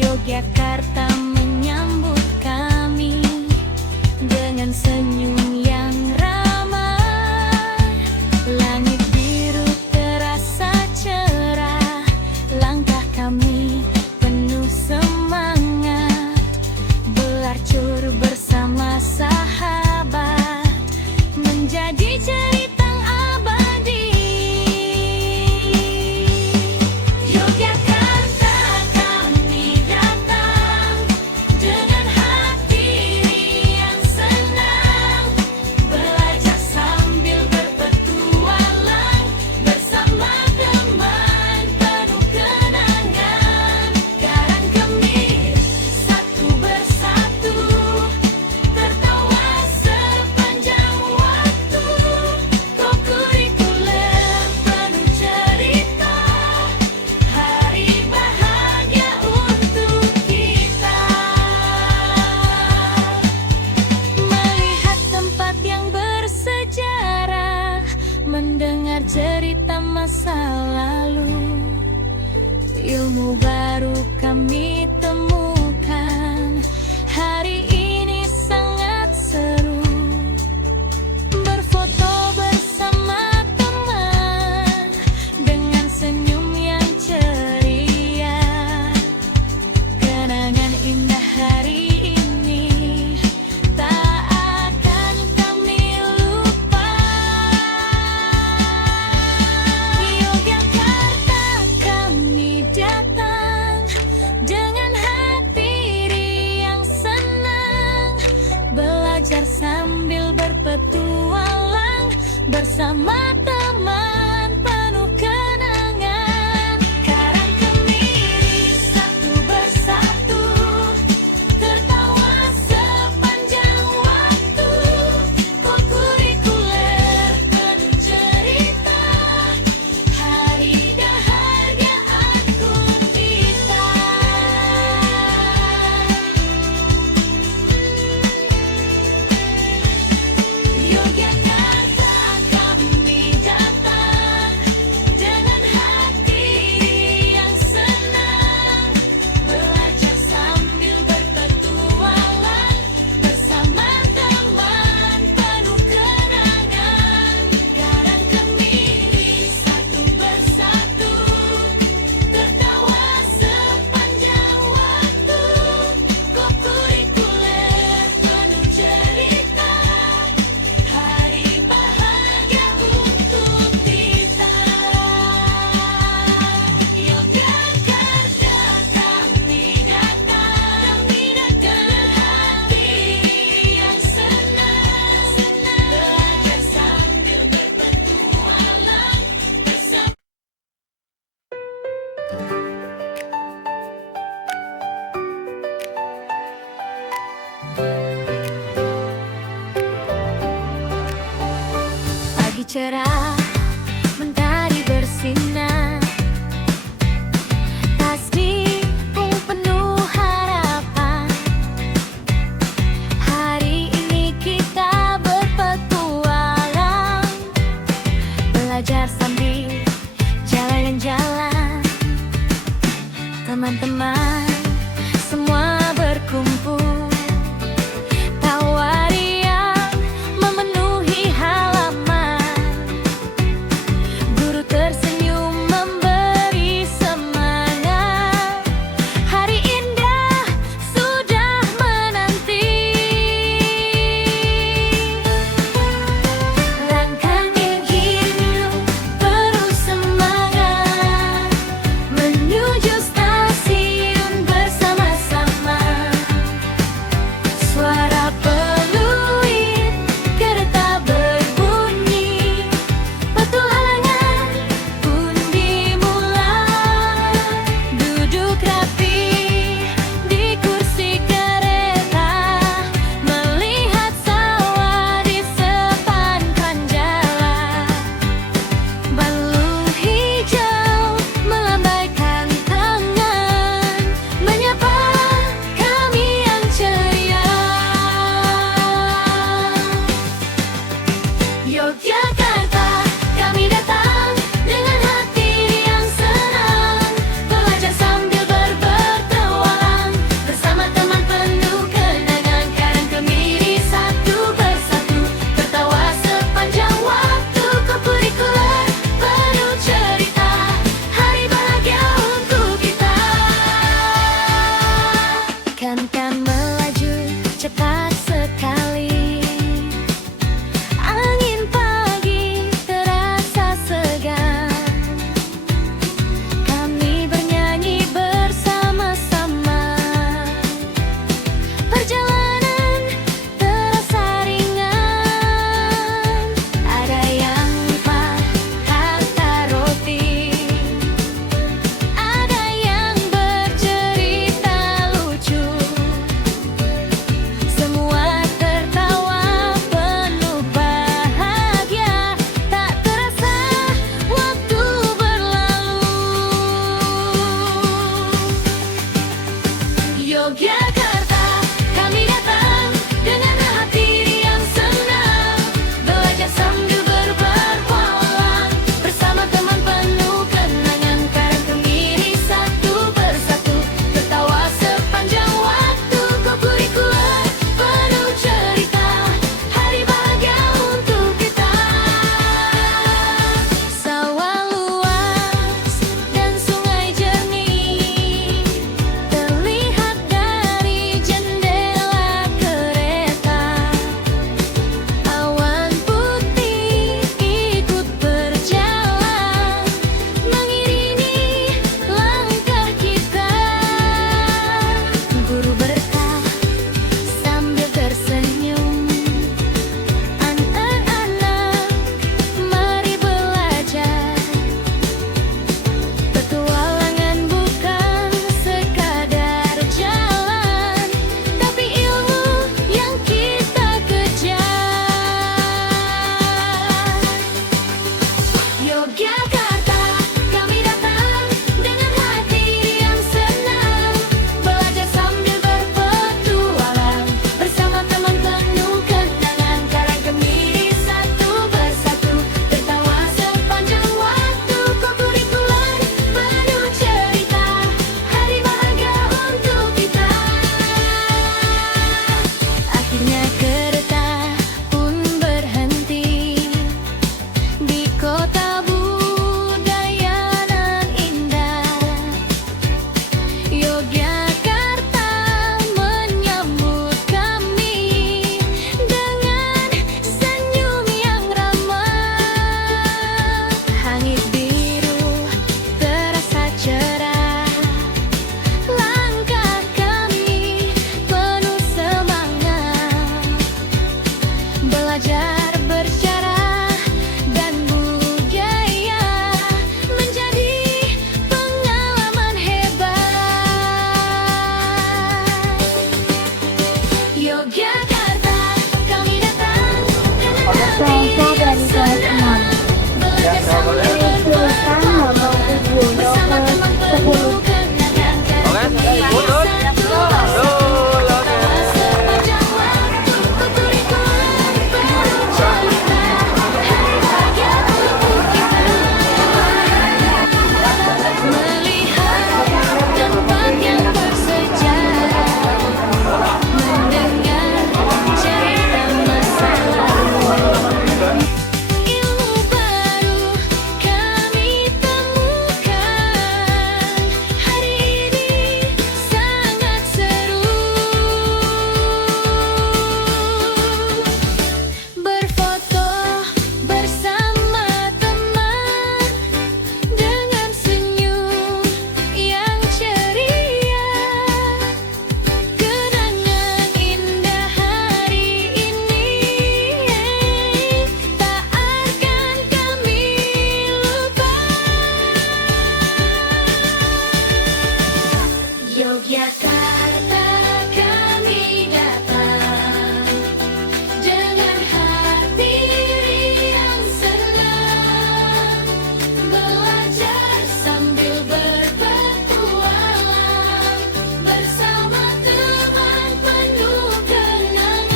Yogyakarta menyambut kami dengan senyum yang ramah. Langit biru terasa cerah, langkah kami penuh semangat, berlacur bersama sahabat, menjadi cerita abadi. Yogyakarta kami datang dengan hati yang senang, belajar sambil berpetualang bersama teman penuh kenangan. Karang kemir satu bersatu, tertawa sepanjang waktu. Kokurikuler penuh cerita, hari bahagia untuk kita. Melihat tempat yang bersejarah, mendengar cerita masa lalu, ilmu baru kami temukan. Hari ini sangat seru, berfoto bersama teman dengan senyum yang ceria. Kenangan indah hari ini tak akan kami lupa. Yogyakarta kami datang dengan hati yang senang, belajar sambil berpetualang bersama teman penuh kenangan. Karang kemiri satu bersatu, tertawa sepanjang waktu. Kokurikuler penuh cerita, hari bahagia untuk kita. Yogyakarta kami datang dengan hati yang senang, belajar sambil berpetualang bersama teman penuh kenangan. Karang kemiri satu bersatu, tertawa sepanjang waktu. Kokurikuler penuh cerita, hari bahagia untuk kita. Yogyakarta kami datang dengan hati yang senang, belajar sambil berpetualang bersama. Pagi cerah, mentari bersinar, tasbihmu penuh harapan. Hari ini kita berpetualang, belajar sambil jalan-jalan. Teman-teman semua berkumpul, tawa riang memenuhi halaman. Yogyakarta, kami datang dengan hati yang senang, belajar sambil berpetualang, bersama teman penuh kenangan, Karang Kemiri satu persatu, tertawa sepanjang waktu, co-curricular penuh cerita, hari bahagia untuk kita. Sawah luas dan sungai jernih terlihat dari jendela kereta. Awan putih ikut berjalan, mengiringi langkah kita. Guru berkah sambil tersenyum, anak-anak mari belajar. Petualangan bukan sekadar jalan, tapi ilmu yang kita kejar. Yogyakarta, kami datang dengan hati yang senang, belajar sambil berpetualang, bersama teman penuh kenangan, Karang Kemiri satu persatu, tertawa sepanjang waktu, co-curricular penuh cerita, hari bahagia untuk kita. Akhirnya kereta pun berhenti di kota budaya nan indah. Yogyakarta menyambut kami dengan senyum yang ramah. Langit biru terasa cerah, langkah kami penuh semangat, belajar bersyarah dan budaya menjadi pengalaman hebat. Yogyakarta, kami datang dengan hati yang senang, belajar sambil berpetualang, bersama teman penuh kenangan, Karang Kemiri satu persatu, tertawa sepanjang waktu, co-curricular penuh cerita, hari bahagia untuk kita. Melihat tempat yang bersejarah, mendengar cerita masa lalu, ilmu baru kami temukan. Hari ini sangat seru, berfoto bersama teman dengan senyum yang ceria. Kenangan indah hari ini tak akan kami lupa. Yogyakarta, kami datang dengan hati yang senang, belajar sambil berpetualang, bersama teman penuh kenangan,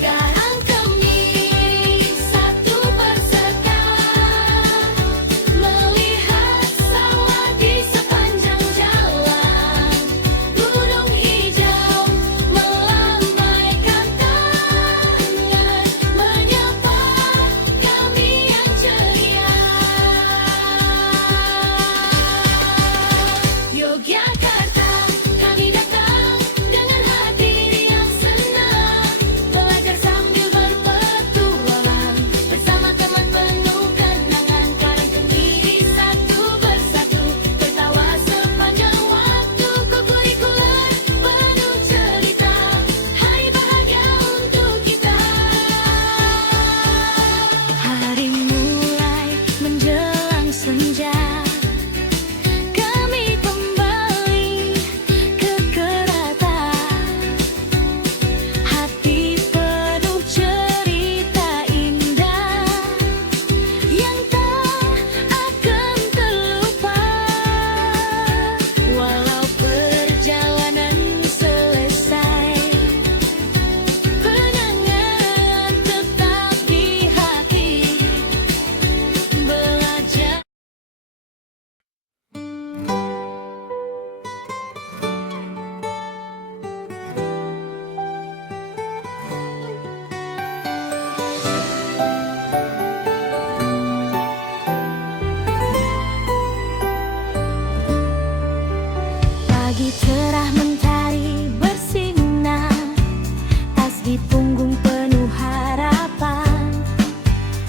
Karang Kemiri satu persatu, melihat sawah di sepanjang jalan, gunung hijau Pagi cerah mentari bersinar, tas di punggung penuh harapan.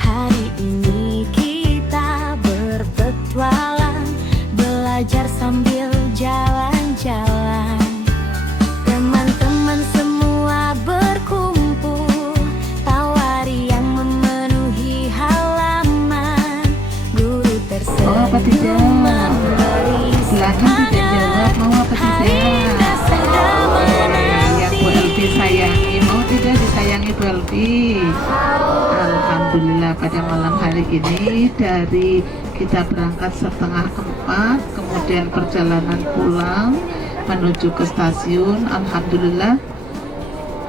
Hari ini kita berpetualang, belajar sambil jalan-jalan. Teman-teman semua berkumpul, tawari yang memenuhi halaman. Guru tersenyum memberi Silahkan tidak jawab, mau apa tidak? Yang Bu Elvi sayangi, mau tidak disayangi Bu Elvi? Alhamdulillah pada malam hari ini dari kita berangkat 3:30, kemudian perjalanan pulang menuju ke stasiun. Alhamdulillah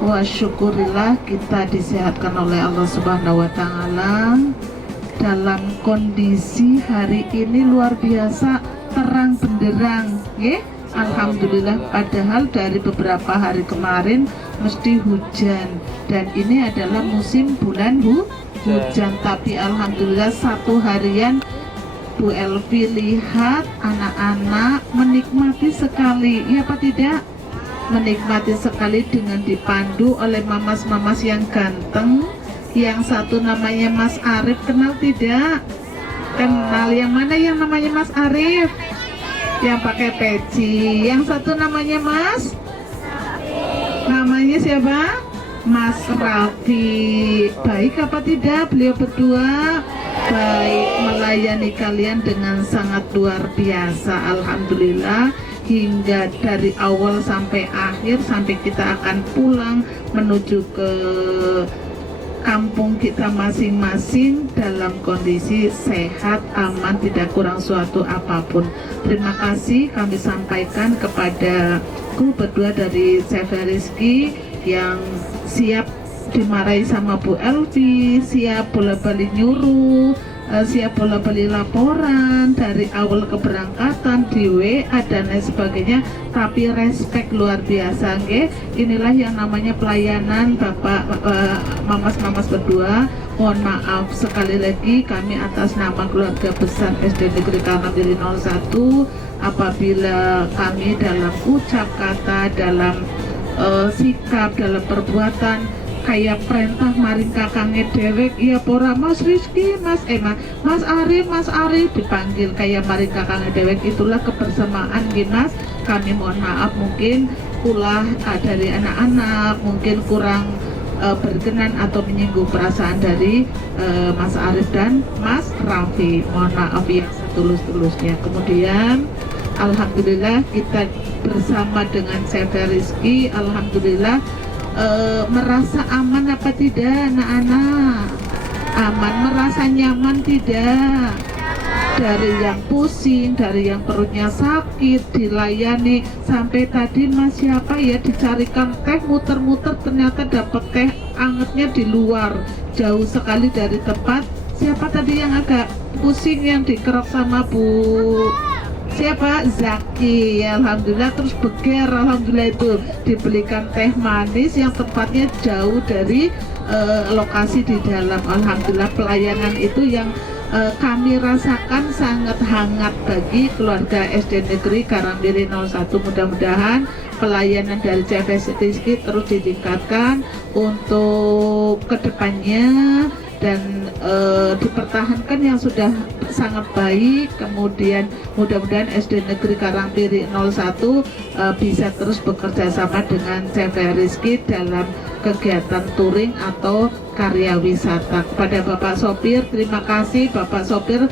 wa syukurillah kita disehatkan oleh Allah Subhanahu wa Ta'ala dalam kondisi hari ini luar biasa terang benderang, ya. Alhamdulillah, padahal dari beberapa hari kemarin mesti hujan dan ini adalah musim bulan hujan, tapi alhamdulillah satu harian Bu Elvi lihat anak-anak menikmati sekali, ya apa tidak? Menikmati sekali dengan dipandu oleh mamas-mamas yang ganteng. Yang satu namanya Mas Arif, kenal tidak? Kenal. Yang mana yang namanya Mas Arif? Yang pakai peci. Yang satu namanya Mas? Namanya siapa? Mas Raffi. Baik apa tidak beliau berdua? Baik, melayani kalian dengan sangat luar biasa. Alhamdulillah, hingga dari awal sampai akhir, sampai kita akan pulang menuju ke kampung kita masing-masing dalam kondisi sehat, aman, tidak kurang suatu apapun. Terima kasih kami sampaikan kepada kru berdua dari CV Rizky yang siap dimarahi sama Bu Elvi, siap bola-balik nyuruh, siap bola-balik laporan dari awal keberangkatan di WA dan lain sebagainya, tapi respect luar biasa, nggih. Inilah yang namanya pelayanan Bapak mamas-mamas berdua. Mohon maaf sekali lagi kami atas nama keluarga besar SD Negeri Karanggiri 01 apabila kami dalam ucap kata, dalam sikap, dalam perbuatan kayak perintah maring kakangnya dewek, iya pora Mas Rizky, Mas Arif dipanggil kayak maring kakangnya dewek, itulah kebersamaan Mas. Kami mohon maaf mungkin ulah dari anak-anak mungkin kurang berkenan atau menyinggung perasaan dari Mas Arif dan Mas Raffi, mohon maaf yang setulus-tulusnya. Kemudian alhamdulillah kita bersama dengan CV Rizky, alhamdulillah merasa aman apa tidak anak-anak? Aman, merasa nyaman tidak? Dari yang pusing, dari yang perutnya sakit, dilayani. Sampai tadi Mas siapa ya dicarikan teh, muter-muter ternyata dapat teh angetnya di luar, jauh sekali dari tempat. Siapa tadi yang agak pusing yang dikerok sama Bu? Siapa? Zaki. Alhamdulillah, terus beger, alhamdulillah itu dibelikan teh manis yang tempatnya jauh dari lokasi di dalam. Alhamdulillah pelayanan itu yang kami rasakan sangat hangat bagi keluarga SD Negeri Karanggiri 01. Mudah-mudahan pelayanan dari CV Rizky terus ditingkatkan untuk kedepannya dan dipertahankan yang sudah sangat baik. Kemudian mudah-mudahan SD Negeri Karanggiri 01 bisa terus bekerja sama dengan CV Rizky dalam kegiatan touring atau karya wisata. Kepada Bapak Sopir, terima kasih Bapak Sopir.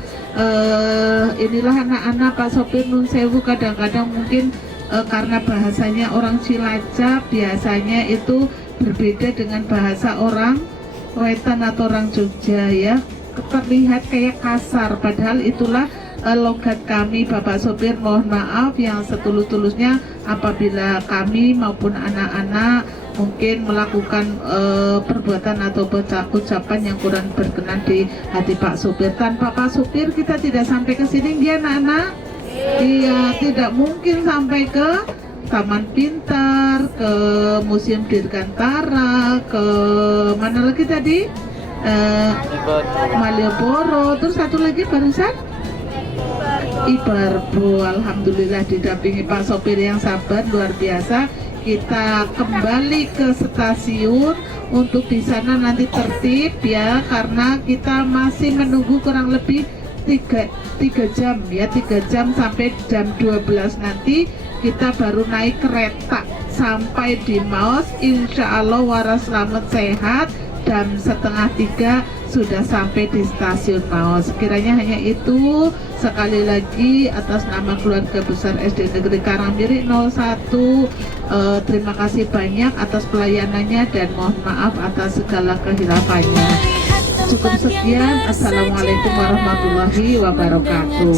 Inilah anak-anak Pak Sopir nun sewu, kadang-kadang mungkin karena bahasanya orang Cilacap biasanya itu berbeda dengan bahasa orang Wetan atau orang Jogja ya, terlihat kayak kasar, padahal itulah logat kami Bapak Sopir. Mohon maaf yang setulus-tulusnya apabila kami maupun anak-anak mungkin melakukan perbuatan atau ucapan yang kurang berkenan di hati Pak Sopir. Tanpa Pak Sopir kita tidak sampai ke sini dia anak-anak. Iya, tidak mungkin sampai ke Taman Pintar, ke Museum Dirgantara, ke mana lagi tadi? Malioboro, terus satu lagi barusan Ibarbu, alhamdulillah didampingi Pak sopir yang sabar luar biasa. Kita kembali ke stasiun untuk di sana nanti tertib ya, karena kita masih menunggu kurang lebih 3 jam ya, 3 jam sampai jam 12 nanti kita baru naik kereta sampai di Maus. Insya Allah waras selamat sehat, jam 2:30 sudah sampai di stasiun Maus. Kiranya hanya itu. Sekali lagi atas nama keluarga besar SD Negeri Karangmiri 01, terima kasih banyak atas pelayanannya dan mohon maaf atas segala kehilafannya. Cukup sekian. Assalamualaikum warahmatullahi wabarakatuh.